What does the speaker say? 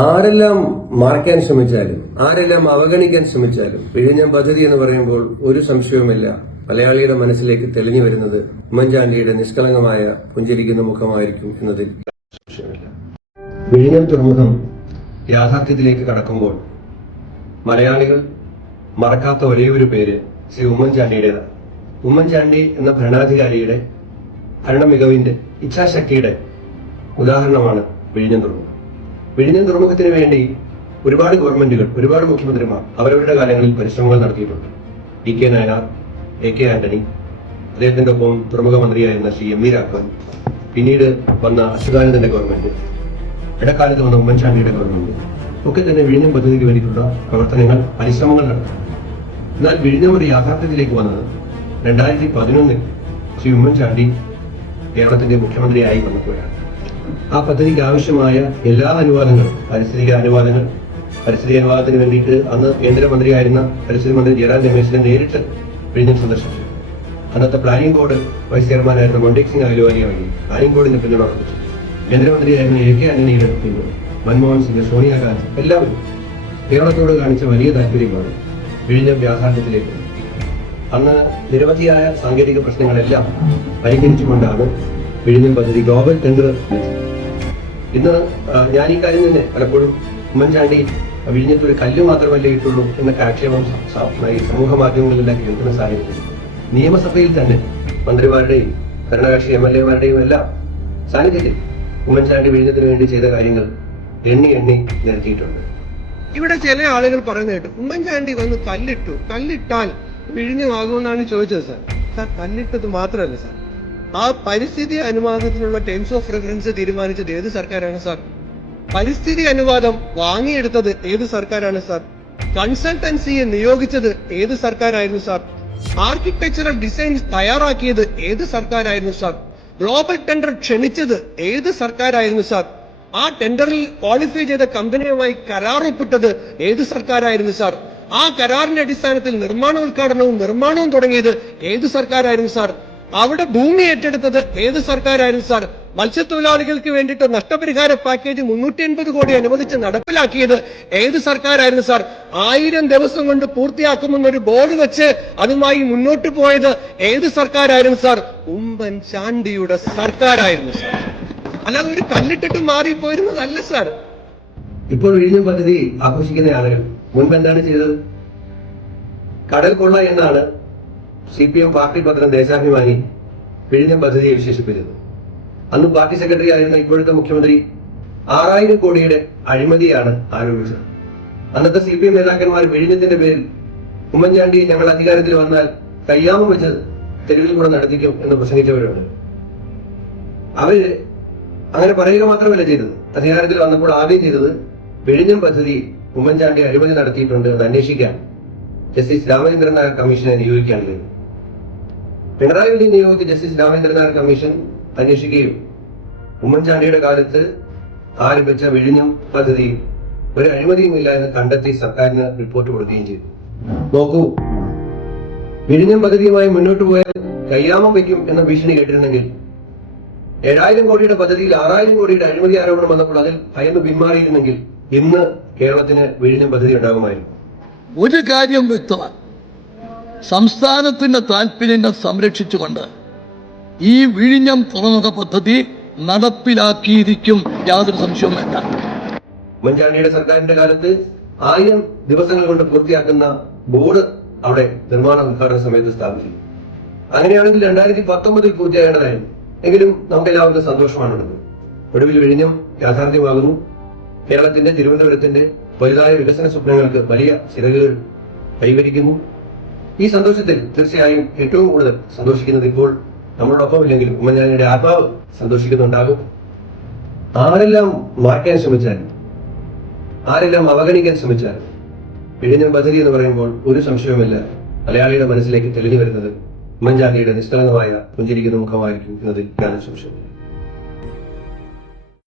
ആരെല്ലാം മറയ്ക്കാൻ ശ്രമിച്ചാലും ആരെല്ലാം അവഗണിക്കാൻ ശ്രമിച്ചാലും വിഴിഞ്ഞം പദ്ധതി എന്ന് പറയുമ്പോൾ ഒരു സംശയവുമില്ല മലയാളിയുടെ മനസ്സിലേക്ക് തെളിഞ്ഞു വരുന്നത് ഉമ്മൻചാണ്ടിയുടെ നിഷ്കളങ്കമായ പുഞ്ചിരിക്കുന്ന മുഖമായിരിക്കും എന്നതിൽ സംശയമില്ല. വിഴിഞ്ഞം തുറമുഖം യാഥാർത്ഥ്യത്തിലേക്ക് കടക്കുമ്പോൾ മലയാളികൾ മറക്കാത്ത ഒരേ ഒരു പേര് ശ്രീ ഉമ്മൻചാണ്ടിയുടേതാണ്. ഉമ്മൻചാണ്ടി എന്ന ഭരണാധികാരിയുടെ ഭരണ മികവിന്റെ ഇച്ഛാശക്തിയുടെ ഉദാഹരണമാണ് വിഴിഞ്ഞം തുറമുഖം. വിഴിഞ്ഞം തുറമുഖത്തിന് വേണ്ടി ഒരുപാട് ഗവൺമെന്റുകൾ, ഒരുപാട് മുഖ്യമന്ത്രിമാർ അവരവരുടെ കാലങ്ങളിൽ പരിശ്രമങ്ങൾ നടത്തിയിട്ടുണ്ട്. T K Nayanar, A K Antony, അദ്ദേഹത്തിന്റെ ഒപ്പം തുറമുഖ മന്ത്രിയായിരുന്ന ശ്രീ എം വി രാഘവൻ, പിന്നീട് വന്ന അച്യുതാനന്ദന്റെ ഗവൺമെന്റ്, ഇടക്കാലത്ത് വന്ന ഉമ്മൻചാണ്ടിയുടെ ഗവൺമെന്റ് ഒക്കെ തന്നെ വിഴിഞ്ഞം പദ്ധതിക്ക് വേണ്ടിയിട്ടുള്ള പ്രവർത്തനങ്ങൾ, പരിശ്രമങ്ങൾ നടത്തി. എന്നാൽ വിഴിഞ്ഞം ഒരു യാഥാർത്ഥ്യത്തിലേക്ക് വന്നത് 2011 ശ്രീ ഉമ്മൻചാണ്ടി കേരളത്തിന്റെ മുഖ്യമന്ത്രിയായി വന്നപ്പോഴാണ്. ആ പദ്ധതിക്ക് ആവശ്യമായ എല്ലാ അനുവാദങ്ങളും, പരിസ്ഥിതി അനുവാദത്തിന് വേണ്ടിയിട്ട് അന്ന് കേന്ദ്രമന്ത്രിയായിരുന്ന പരിസ്ഥിതി മന്ത്രി ജയറാം രമേശിനെ നേരിട്ട് വിഴിഞ്ഞം സന്ദർശിച്ചു. അന്നത്തെ പ്ലാനിംഗ് ബോർഡ് വൈസ് ചെയർമാനായിരുന്ന മൊണ്ടേക് സിംഗ് അഹലുവാലിയ വഴി പ്ലാനിംഗ് ബോർഡിന് പിന്തുണ ഉറപ്പിച്ചു. കേന്ദ്രമന്ത്രിയായിരുന്ന എ കെ ആന്റണിയുടെ പിന്തുണ, മൻമോഹൻ സിംഗ്, സോണിയാഗാന്ധി എല്ലാവരും കേരളത്തോട് കാണിച്ച വലിയ താല്പര്യമാണ് വിഴിഞ്ഞം യാഥാർത്ഥ്യത്തിലേക്ക്. അന്ന് നിരവധിയായ സാങ്കേതിക പ്രശ്നങ്ങളെല്ലാം പരിഹരിച്ചുകൊണ്ടാണ് വിഴിഞ്ഞം പദ്ധതി ഗ്ലോബൽ ടെൻഡർ. ഇന്ന് ഞാൻ ഈ കാര്യം തന്നെ പലപ്പോഴും ഉമ്മൻചാണ്ടി വിഴിഞ്ഞത്തൊരു കല്ല് മാത്രമല്ലേ ഇട്ടുള്ളൂ എന്നൊക്കെ ആക്ഷേപം സമൂഹ മാധ്യമങ്ങളിലെല്ലാം കേൾക്കുന്ന സാഹചര്യത്തിൽ നിയമസഭയിൽ തന്നെ മന്ത്രിമാരുടെയും ഭരണകക്ഷി MLA-മാരുടെയും എല്ലാം സാന്നിധ്യത്തിൽ ഉമ്മൻചാണ്ടി വിഴിഞ്ഞത്തിന് വേണ്ടി ചെയ്ത കാര്യങ്ങൾ എണ്ണി നിരത്തിയിട്ടുണ്ട്. ഇവിടെ ചില ആളുകൾ പറയുന്ന കേട്ടു, ഉമ്മൻചാണ്ടി വന്ന് കല്ലിട്ടാൽ വിഴിഞ്ഞമാകുമെന്നാണ് ചോദിച്ചത്. സാർ കല്ലിട്ടത് മാത്രമല്ല സാർ, ആ പരിസ്ഥിതി അനുവാദത്തിനുള്ള ടേംസ് ഓഫ് റെഫറൻസ് തീരുമാനിച്ചത് ഏത് സർക്കാരാണ് സാർ? പരിസ്ഥിതി അനുവാദം വാങ്ങിയെടുത്തത് ഏത് സർക്കാരാണ് സാർ? കൺസൾട്ടൻസിയെ നിയോഗിച്ചത് ഏത് സർക്കാരായിരുന്നു സാർ? ആർക്കിടെക്ചറൽ ഡിസൈൻസ് തയ്യാറാക്കിയത് ഏത് സർക്കാരായിരുന്നു സാർ? ഗ്ലോബൽ ടെൻഡർ ക്ഷണിച്ചത് ഏത് സർക്കാരായിരുന്നു സാർ? ആ ടെൻഡറിൽ ക്വാളിഫൈ ചെയ്ത കമ്പനിയുമായി കരാർ ഒപ്പിട്ടത് ഏത് സർക്കാരായിരുന്നു സാർ? ആ കരാറിന്റെ അടിസ്ഥാനത്തിൽ നിർമ്മാണവും തുടങ്ങിയത് ഏത് സർക്കാരായിരുന്നു സാർ? അവിടെ ഭൂമി ഏറ്റെടുത്തത് ഏത് സർക്കാരായിരുന്നു സാർ? മത്സ്യത്തൊഴിലാളികൾക്ക് വേണ്ടിയിട്ട് നഷ്ടപരിഹാര പാക്കേജ് 380 കോടി അനുവദിച്ച് നടപ്പിലാക്കിയത് ഏത് സർക്കാരായിരുന്നു സാർ? 1000 ദിവസം കൊണ്ട് പൂർത്തിയാക്കുമെന്നൊരു ബോർഡ് വെച്ച് അതുമായി മുന്നോട്ട് പോയത് ഏത് സർക്കാരായിരുന്നു സാർ? ഉമ്മൻചാണ്ടിയുടെ സർക്കാരായിരുന്നു സാർ. അല്ലാതെ ഒരു കല്ലിട്ടിട്ട് മാറിപ്പോയിരുന്നതല്ല സാർ. ഇപ്പോൾ വിഴിഞ്ഞം പദ്ധതി ആഘോഷിക്കുന്ന ആളുകൾ മുൻപ് എന്താണ് ചെയ്തത്? കടൽ കൊള്ള എന്നാണ് CPM പാർട്ടി പത്രം ദേശാഭിമാനി വിഴിഞ്ഞം പദ്ധതിയെ വിശേഷിപ്പിച്ചത്. അന്ന് പാർട്ടി സെക്രട്ടറി ആയിരുന്ന ഇപ്പോഴത്തെ മുഖ്യമന്ത്രി 6000 കോടിയുടെ അഴിമതിയാണ് ആരോപിച്ചത്. അന്നത്തെ CPM നേതാക്കന്മാർ വിഴിഞ്ഞത്തിന്റെ പേരിൽ ഉമ്മൻചാണ്ടി ഞങ്ങൾ അധികാരത്തിൽ വന്നാൽ കയ്യാമം വെച്ച് തെരുവിൽ കൂടെ നടത്തിക്കും എന്ന് പ്രസംഗിച്ചവരുണ്ട്. അവര് അങ്ങനെ പറയുക മാത്രമല്ല ചെയ്തത്, അധികാരത്തിൽ വന്നപ്പോൾ ആദ്യം ചെയ്തത് വിഴിഞ്ഞം പദ്ധതി ഉമ്മൻചാണ്ടി അഴിമതി നടത്തിയിട്ടുണ്ട് എന്ന് അന്വേഷിക്കാൻ ജസ്റ്റിസ് രാമചന്ദ്രൻ നായർ കമ്മീഷനെ നിയോഗിക്കുകയാണ് ചെയ്തത്. പിണറായി വിജയൻ നിയോഗിച്ച ജസ്റ്റിസ് രാമചന്ദ്രൻ നായർ കമ്മീഷൻ അന്വേഷിക്കുകയും ഉമ്മൻചാണ്ടിയുടെ കാലത്ത് ആരംഭിച്ച വിഴിഞ്ഞം പദ്ധതി ഒരു അഴിമതിയുമില്ല എന്ന് കണ്ടെത്തി സർക്കാരിന് റിപ്പോർട്ട് കൊടുക്കുകയും ചെയ്തു. നോക്കൂ, വിഴിഞ്ഞം പദ്ധതിയുമായി മുന്നോട്ട് പോയാൽ കയ്യാമം വയ്ക്കും എന്ന ഭീഷണി കേട്ടിരുന്നെങ്കിൽ 7000 കോടിയുടെ പദ്ധതിയിൽ 6000 കോടിയുടെ അഴിമതി ആരോപണം വന്നപ്പോൾ അതിൽ ഭയന്ന് പിന്മാറിയിരുന്നെങ്കിൽ ഇന്ന് കേരളത്തിന് വിഴിഞ്ഞം പദ്ധതി ഉണ്ടാകുമായിരുന്നു. ഒരു കാര്യം വ്യക്തമാണ്, സംസ്ഥാനത്തിന്റെ താല്പര്യങ്ങൾ സംരക്ഷിച്ചുകൊണ്ട് ഈ വിഴിഞ്ഞം തുറമുഖ പദ്ധതി നടപ്പിലാക്കിയിരിക്കും, യാതൊരു സംശയവും വേണ്ട. ഉമ്മൻചാണ്ടിയുടെ സർക്കാരിന്റെ കാലത്ത് 1000 ദിവസങ്ങൾ കൊണ്ട് പൂർത്തിയാക്കുന്ന ബോർഡ് അവിടെ നിർമ്മാണ ഉദ്ഘാടന സമയത്ത് സ്ഥാപിച്ചു. അങ്ങനെയാണെങ്കിൽ 2019 പൂർത്തിയാകേണ്ടതായിരുന്നു. എങ്കിലും നമുക്കെല്ലാവർക്കും സന്തോഷമാണുള്ളത്. ഒടുവിൽ വിഴിഞ്ഞം യാഥാർത്ഥ്യമാകുന്നു. കേരളത്തിന്റെ, തിരുവനന്തപുരത്തിന്റെ വലുതായ വികസന സ്വപ്നങ്ങൾക്ക് വലിയ ചിറകുകൾ കൈവരിക്കുന്നു. ഈ സന്തോഷത്തിൽ തീർച്ചയായും ഏറ്റവും കൂടുതൽ സന്തോഷിക്കുന്നത് ഇപ്പോൾ നമ്മളോടൊപ്പം ഇല്ലെങ്കിലും ഉമ്മൻചാണ്ടിയുടെ ആത്മാവ് സന്തോഷിക്കുന്നുണ്ടാകും. ആരെല്ലാം മാറ്റാൻ ശ്രമിച്ചാലും ആരെല്ലാം അവഗണിക്കാൻ ശ്രമിച്ചാലും വിഴിഞ്ഞം പദ്ധതി എന്ന് പറയുമ്പോൾ ഒരു സംശയവുമില്ല മലയാളിയുടെ മനസ്സിലേക്ക് തെളിഞ്ഞു വരുന്നത് ഉമ്മൻചാണ്ടിയുടെ നിഷ്കളങ്കമായ പുഞ്ചിരിക്കുന്ന മുഖമായിരിക്കും എന്നതിൽ യാതൊരു സംശയമില്ല.